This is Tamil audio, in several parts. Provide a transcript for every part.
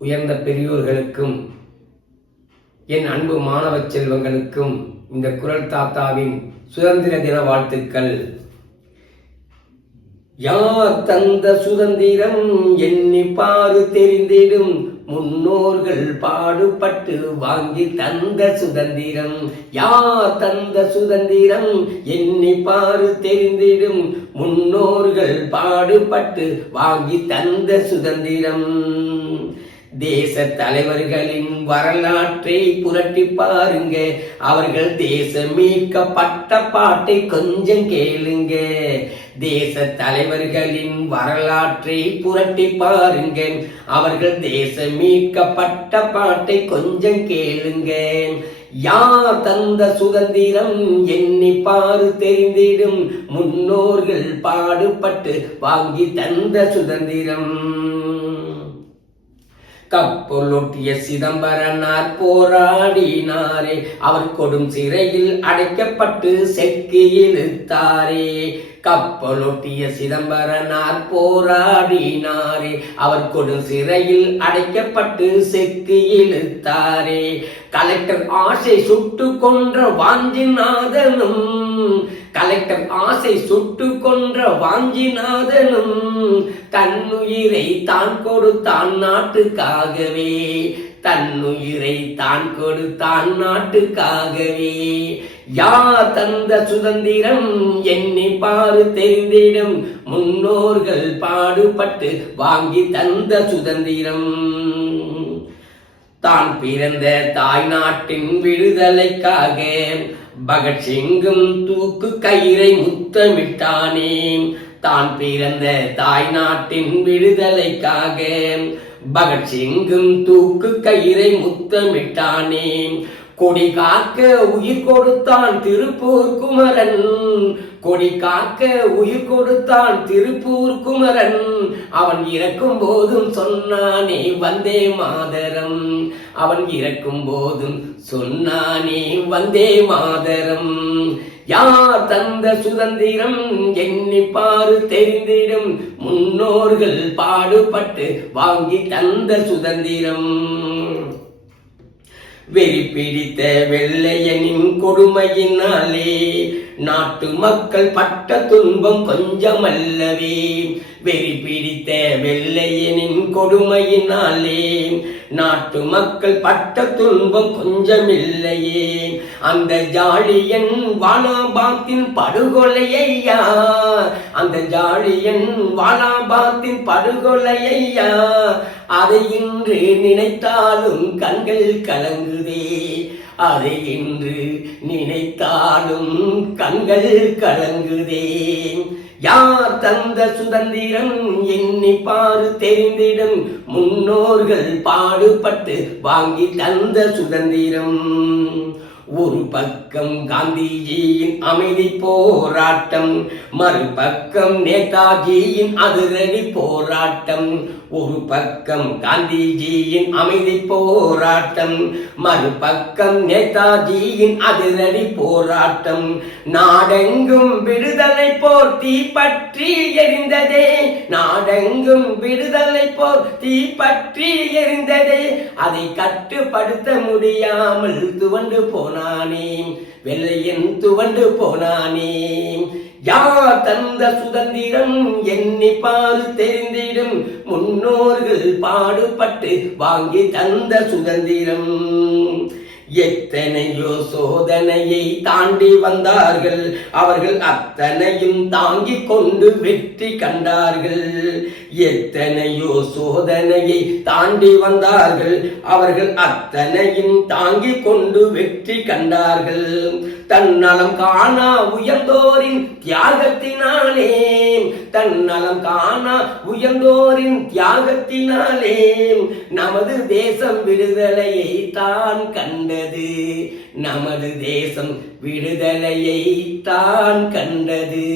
உயர்ந்த பெரியோர்களுக்கும் என் அன்பு மாணவ செல்வங்களுக்கும் இந்த குரல் தாத்தாவின் சுதந்திர தின வாழ்த்துக்கள். யார் தந்த சுதந்திரம் எண்ணி பாரு தெரிந்திடும், முன்னோர்கள் பாடுபட்டு வாங்கி தந்த சுதந்திரம். யார் தந்த சுதந்திரம் எண்ணி பாரு தெரிந்திடும், முன்னோர்கள் பாடுபட்டு வாங்கி தந்த சுதந்திரம். தேச தலைவர்களின் வரலாற்றை புரட்டி பாருங்க, அவர்கள் தேசம் மீட்கப்பட்ட பாட்டை கொஞ்சம் கேளுங்க. தேச தலைவர்களின் வரலாற்றை புரட்டி பாருங்க, அவர்கள் தேசம் மீட்கப்பட்ட பாட்டை கொஞ்சம் கேளுங்க. யார் தந்த சுதந்திரம் எண்ணி பாரு தெரிந்திடும், முன்னோர்கள் பாடுபட்டு வாங்கி தந்த சுதந்திரம். கப்பலொட்டிய சிதம்பரனார் போராடினாரே, அவர் கொடும் சிறையில் அடைக்கப்பட்டு செக்கு இழுத்தாரே. கப்பலொட்டிய சிதம்பரனார் போராடினாரே, அவர் கொடும் சிறையில் அடைக்கப்பட்டு செக்கு இழுத்தாரே. கலெக்டர் ஆசை சுட்டு கொன்ற வாஞ்சிநாதனும், கலெக்டர் ஆசை சுட்டு கொன்ற வாஞ்சிநாதனும் தன்னுயிரை தான் கொடுத்தான் நாட்டுக்காகவே, தன்னுயிரை தான் கொடுத்தான் நாட்டுக்காகவே. யார் தந்த சுதந்திரம் எண்ணி பாரு தெரிந்திடும், முன்னோர்கள் பாடுபட்டு வாங்கி தந்த சுதந்திரம். தான் பிறந்த தாய் நாட்டின் விடுதலைக்காக பகத்சிங்கும் தூக்கு கயிறை முத்தமிட்டானே. தான் பிறந்த தாய் நாட்டின் விடுதலைக்காக பகத்சிங்கும் தூக்கு கயிறை முத்தமிட்டானே. கொடி காக்க உயிர் கொடுத்தான் திருப்பூர் குமரன், கொடி காக்க உயிர் கொடுத்தான் திருப்பூர் குமரன். அவன் இறக்கும் போதும் சொன்னானே வந்தே மாதரம், அவன் இறக்கும் போதும் சொன்னானே வந்தே மாதரம். யார் தந்த சுதந்திரம் எண்ணி பாரு தெரிந்திடும், முன்னோர்கள் பாடுபட்டு வாங்கி தந்த சுதந்திரம். வெறி பிடித்த வெள்ளையனின் கொடுமையினாலே நாட்டு மக்கள் பட்ட துன்பம் கொஞ்சமல்லவே. வெறி பிடித்த வெள்ளையனின் கொடுமையினாலே நாட்டு மக்கள் பட்ட துன்பம் கொஞ்சமில்லையே. அந்த ஜாலியன் வாலாபாத்தின் படுகொலையா, அந்த ஜாலியன் வாலாபாத்தின் படுகொலையா, அதை இன்று நினைத்தாலும் கண்கள் கலங்குதே, அதை இன்று நினைத்தாலும் கண்கள் கலங்குதே. யார் தந்த சுதந்திரம் எண்ணி பாரு தெரிந்திடும், முன்னோர்கள் பாடுபட்டு வாங்கி தந்த சுதந்திரம். ஒரு பக்கம் காந்திஜியின் அமைதி போராட்டம், மறுபக்கம் நேதாஜியின் அதிரடி போராட்டம். ஒரு பக்கம் காந்திஜியின் அமைதி போராட்டம், மறுபக்கம் நேதாஜியின் அதிரடி போராட்டம். நாடெங்கும் விடுதலை போர் தீ பற்றி எரிந்ததே, நாடெங்கும் விடுதலை போர் தீ பற்றி எரிந்ததே. அதை கட்டுப்படுத்த முடியாமல் துவண்டு போனானே, வெள்ளையன் துவண்டு போனானே. யார் தந்த சுதந்திரம் எண்ணி பாரு தெரிந்திடும், முன்னோர்கள் பாடுபட்டு வாங்கி தந்த சுதந்திரம். எத்தனையோ சோதனையை தாண்டி வந்தார்கள், அவர்கள் அத்தனையும் தாங்கிக் கொண்டு வெற்றி கண்டார்கள். எத்தனையோ சோதனையை தாண்டி வந்தார்கள், அவர்கள் அத்தனையும் தாங்கிக் கொண்டு வெற்றி கண்டார்கள். தன்னலம் காணா உயர்ந்தோரின் தியாகத்தினாலே, தன்னலம் காணா உயர்ந்தோரின் தியாகத்தினாலே நமது தேசம் விடுதலையை தான் கண்டது, நமது தேசம் விடுதலையை தான் கண்டது.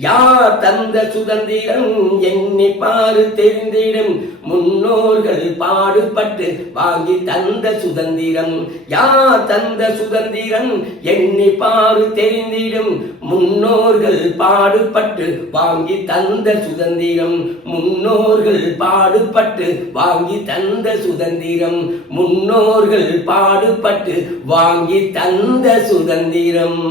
யார் தந்த சுதந்திரம் எண்ணி பாரு தெரிந்திடும் முன்னோர்கள் பாடுபட்டு வாங்கி தந்த சுதந்திரம். யார் தந்த சுதந்திரம் எண்ணி பாரு தெரிந்திடும் முன்னோர்கள் பாடுபட்டு வாங்கி தந்த சுதந்திரம். முன்னோர்கள் பாடுபட்டு வாங்கி தந்த சுதந்திரம். முன்னோர்கள் பாடுபட்டு வாங்கி தந்த சுதந்திரம்.